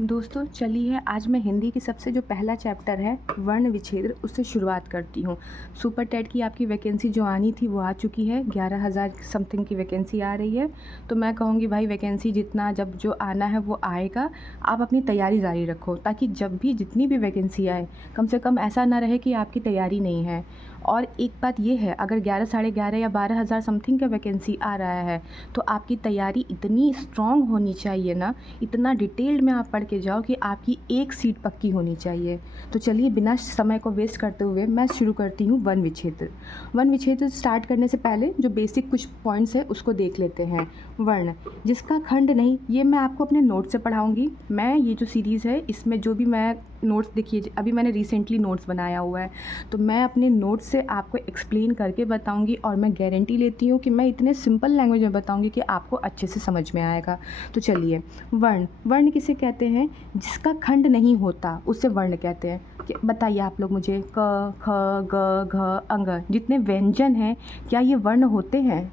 दोस्तों चलिए आज मैं हिंदी की सबसे जो पहला चैप्टर है वर्ण विच्छेद उससे शुरुआत करती हूँ। सुपर टेट की आपकी वैकेंसी जो आनी थी वो आ चुकी है, 11,000 समथिंग की वैकेंसी आ रही है। तो मैं कहूँगी भाई वैकेंसी जितना जब जो आना है वो आएगा, आप अपनी तैयारी जारी रखो ताकि जब भी जितनी भी वैकेंसी आए कम से कम ऐसा ना रहे कि आपकी तैयारी नहीं है। और एक बात ये है, अगर 11, साढ़े 11 या 12,000 समथिंग का वैकेंसी आ रहा है तो आपकी तैयारी इतनी स्ट्रॉन्ग होनी चाहिए ना, इतना डिटेल्ड में आप पढ़ के जाओ कि आपकी एक सीट पक्की होनी चाहिए। तो चलिए बिना समय को वेस्ट करते हुए मैं शुरू करती हूँ वन विच्छेद। वन विच्छेद स्टार्ट करने से पहले जो बेसिक कुछ पॉइंट्स है उसको देख लेते हैं। वर्ण जिसका खंड नहीं, ये मैं आपको अपने नोट से पढ़ाऊँगी। मैं ये जो सीरीज़ है इसमें जो भी मैं नोट्स, देखिए अभी मैंने रिसेंटली नोट्स बनाया हुआ है तो मैं अपने नोट्स से आपको एक्सप्लेन करके बताऊंगी और मैं गारंटी लेती हूँ कि मैं इतने सिंपल लैंग्वेज में बताऊंगी कि आपको अच्छे से समझ में आएगा। तो चलिए, वर्ण वर्ण किसे कहते हैं? जिसका खंड नहीं होता उसे वर्ण कहते हैं। बताइए आप लोग मुझे, क ख ग घ अंग जितने व्यंजन हैं क्या ये वर्ण होते हैं?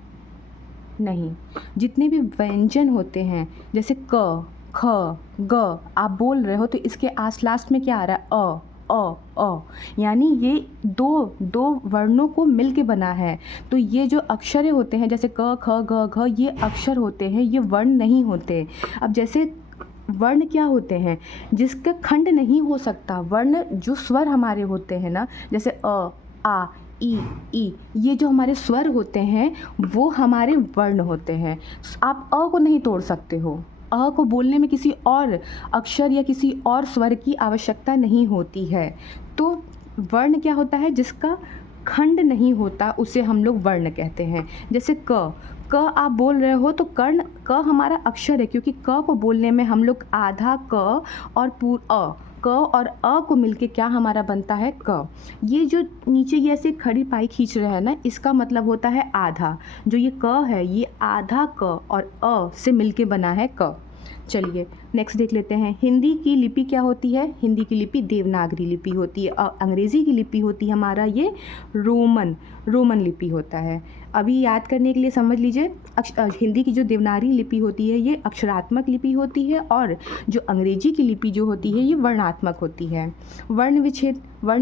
नहीं। जितने भी व्यंजन होते हैं जैसे क ख ग आप बोल रहे हो तो इसके आस लास्ट में क्या आ रहा है? यानी ये दो दो वर्णों को मिल के बना है। तो ये जो अक्षर होते हैं जैसे क ख ग घ, ये अक्षर होते हैं, ये वर्ण नहीं होते। अब जैसे वर्ण क्या होते हैं? जिसका खंड नहीं हो सकता। वर्ण जो स्वर हमारे होते हैं ना, जैसे अ, आ, ई, ये जो हमारे स्वर होते हैं वो हमारे वर्ण होते हैं। आप अ को नहीं तोड़ सकते हो। अ को बोलने में किसी और अक्षर या किसी और स्वर की आवश्यकता नहीं होती है। तो वर्ण क्या होता है? जिसका खंड नहीं होता उसे हम लोग वर्ण कहते हैं। जैसे क आप बोल रहे हो तो कर्ण, क हमारा अक्षर है क्योंकि क को बोलने में हम लोग आधा क और क और अ को मिलके क्या हमारा बनता है? क। ये जो नीचे ये ऐसे खड़ी पाई खींच रहे हैं ना, इसका मतलब होता है आधा। जो ये क है ये आधा क और अ से मिलके बना है क। चलिए नेक्स्ट देख लेते हैं। हिंदी की लिपि क्या होती है? हिंदी की लिपि देवनागरी लिपि होती है। और अंग्रेज़ी की लिपि होती है हमारा ये रोमन लिपि होता है। अभी याद करने के लिए समझ लीजिए, हिंदी की जो देवनागरी लिपि होती है ये अक्षरात्मक लिपि होती है और जो अंग्रेजी की लिपि जो होती है ये वर्णात्मक होती है। वर्ण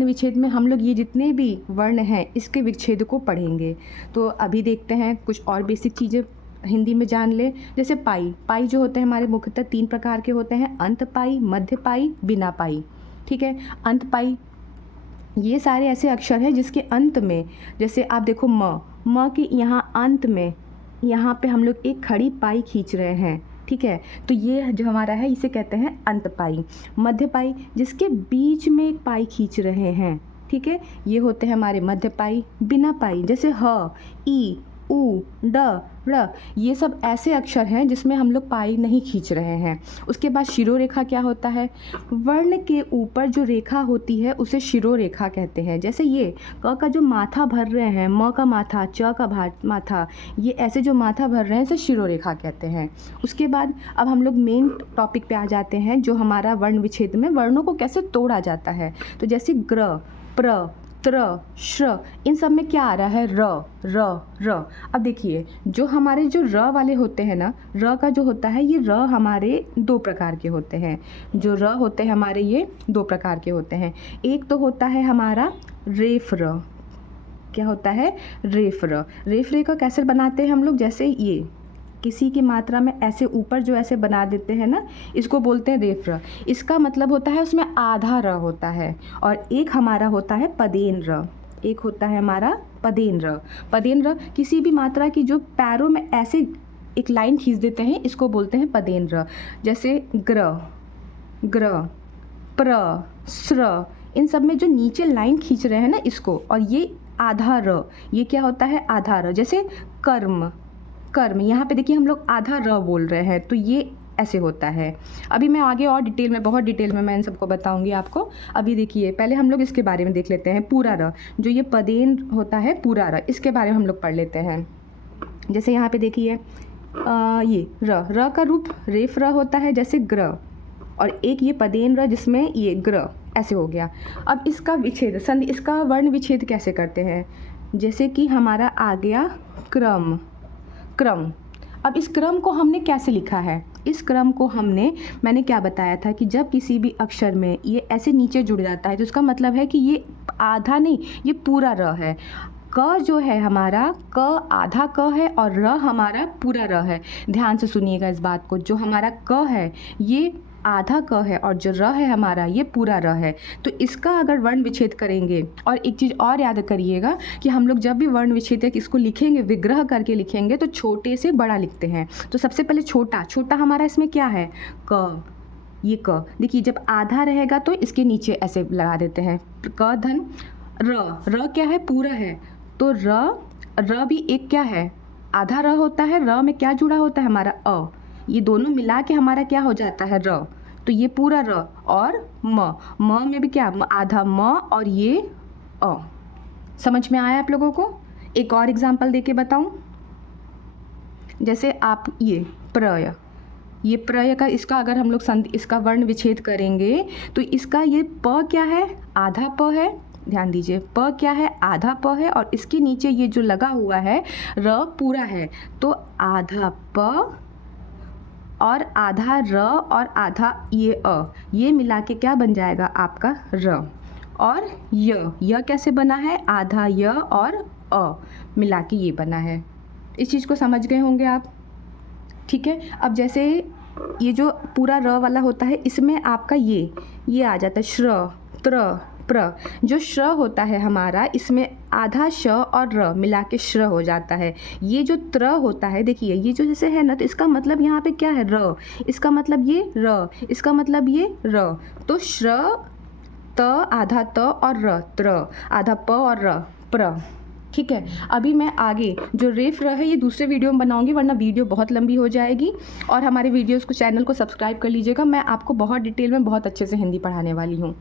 विच्छेद में हम लोग ये जितने भी वर्ण हैं इसके विच्छेद को पढ़ेंगे। तो अभी देखते हैं कुछ और बेसिक चीज़ें हिंदी में जान ले। जैसे पाई जो होते हैं हमारे मुख्यतः 3 प्रकार के होते हैं, अंत पाई, मध्य पाई, बिना पाई। ठीक है, अंत पाई ये सारे ऐसे अक्षर हैं जिसके अंत में, जैसे आप देखो म के यहाँ अंत में यहाँ पे हम लोग एक खड़ी पाई खींच रहे हैं। ठीक है, तो ये जो हमारा है इसे कहते हैं अंत पाई। मध्य पाई जिसके बीच में एक पाई खींच रहे हैं, ठीक है, ये होते हैं हमारे मध्य पाई। बिना पाई जैसे ह, ई, उ, ड, ड़, ये सब ऐसे अक्षर हैं जिसमें हम लोग पाई नहीं खींच रहे हैं। उसके बाद शिरोरेखा क्या होता है? वर्ण के ऊपर जो रेखा होती है उसे शिरोरेखा कहते हैं। जैसे ये क का जो माथा भर रहे हैं, म का माथा, च का माथा, ये ऐसे जो माथा भर रहे हैं इसे शिरोरेखा कहते हैं। उसके बाद अब हम लोग मेन टॉपिक पे आ जाते हैं जो हमारा वर्ण विच्छेद में वर्णों को कैसे तोड़ा जाता है। तो जैसे ग्र, प्र, त्र, श्र, इन सब में क्या आ रहा है? र। अब देखिए जो हमारे जो र वाले होते हैं ना, र का जो होता है ये र हमारे 2 प्रकार के होते हैं। जो र होते हैं हमारे ये 2 प्रकार के होते हैं। एक तो होता है हमारा रेफ र। क्या होता है? रेफ र। रेफ रे का कैसे बनाते हैं हम लोग? जैसे ये किसी की मात्रा में ऐसे ऊपर जो ऐसे बना देते हैं ना, इसको बोलते हैं रेफ र। इसका मतलब होता है उसमें आधा र होता है। और एक हमारा होता है पदेन र। एक होता है हमारा पदेन र। पदेन र किसी भी मात्रा की जो पैरों में ऐसे एक लाइन खींच देते हैं इसको बोलते हैं पदेन र। जैसे ग्र, प्र, स्र, इन सब में जो नीचे लाइन खींच रहे हैं ना इसको, और ये आधा र, ये क्या होता है? आधा र। जैसे कर्म, यहाँ पे देखिए हम लोग आधा र बोल रहे हैं तो ये ऐसे होता है। अभी मैं आगे और डिटेल में, बहुत डिटेल में मैं इन सबको बताऊंगी आपको। अभी देखिए पहले हम लोग इसके बारे में देख लेते हैं। पूरा र, जो ये पदेन होता है पूरा र, इसके बारे में हम लोग पढ़ लेते हैं। जैसे यहाँ पे देखिए ये र का रूप रेफ र होता है जैसे ग्र, और एक ये पदेन र जिसमें ये ग्र ऐसे हो गया। अब इसका विच्छेद संधि, इसका वर्ण विच्छेद कैसे करते हैं? जैसे कि हमारा आ गया क्रम। अब इस क्रम को हमने कैसे लिखा है? इस क्रम को मैंने क्या बताया था कि जब किसी भी अक्षर में ये ऐसे नीचे जुड़ जाता है तो इसका मतलब है कि ये आधा नहीं, ये पूरा र है। क जो है हमारा, क आधा क है और र हमारा पूरा र है। ध्यान से सुनिएगा इस बात को, जो हमारा क है ये आधा क है और जो र है हमारा ये पूरा र है। तो इसका अगर वर्ण विच्छेद करेंगे, और एक चीज़ और याद करिएगा कि हम लोग जब भी वर्ण विच्छेद इसको लिखेंगे, विग्रह करके लिखेंगे, तो छोटे से बड़ा लिखते हैं। तो सबसे पहले छोटा हमारा इसमें क्या है? क। ये क देखिए, जब आधा रहेगा तो इसके नीचे ऐसे लगा देते हैं, क धन र क्या है? पूरा है। तो र भी एक क्या है? आधा र होता है। र में क्या जुड़ा होता है? हमारा अ। ये दोनों मिला के हमारा क्या हो जाता है? र। तो ये पूरा र। और म में भी क्या? आधा म और ये अ। समझ में आया आप लोगों को? एक और एग्जांपल देके बताऊं। जैसे आप ये प्रय का, इसका अगर हम लोग इसका वर्ण विच्छेद करेंगे तो इसका ये प क्या है? आधा प है। ध्यान दीजिए, प क्या है? आधा प है और इसके नीचे ये जो लगा हुआ है र पूरा है। तो आधा प और आधा र और आधा ये अ, ये मिला के क्या बन जाएगा आपका? र। और य कैसे बना है? आधा य और अ मिला के ये बना है। इस चीज़ को समझ गए होंगे आप? ठीक है। अब जैसे ये जो पूरा र वाला होता है, इसमें आपका ये आ जाता है श्र, त्र, प्र। जो श्र होता है हमारा, इसमें आधा श और र मिला के श्र हो जाता है। ये जो त्र होता है, देखिए ये जो जैसे है ना, तो इसका मतलब यहाँ पे क्या है? र। इसका मतलब ये र, इसका मतलब ये र। तो श्र, त आधा त और र, त्र आधा प और र, प्र। ठीक है। अभी मैं आगे जो रेफ र है ये दूसरे वीडियो में बनाऊंगी, वरना वीडियो बहुत लंबी हो जाएगी। और हमारे वीडियोस को, चैनल को सब्सक्राइब कर लीजिएगा। मैं आपको बहुत डिटेल में, बहुत अच्छे से हिंदी पढ़ाने वाली हूँ।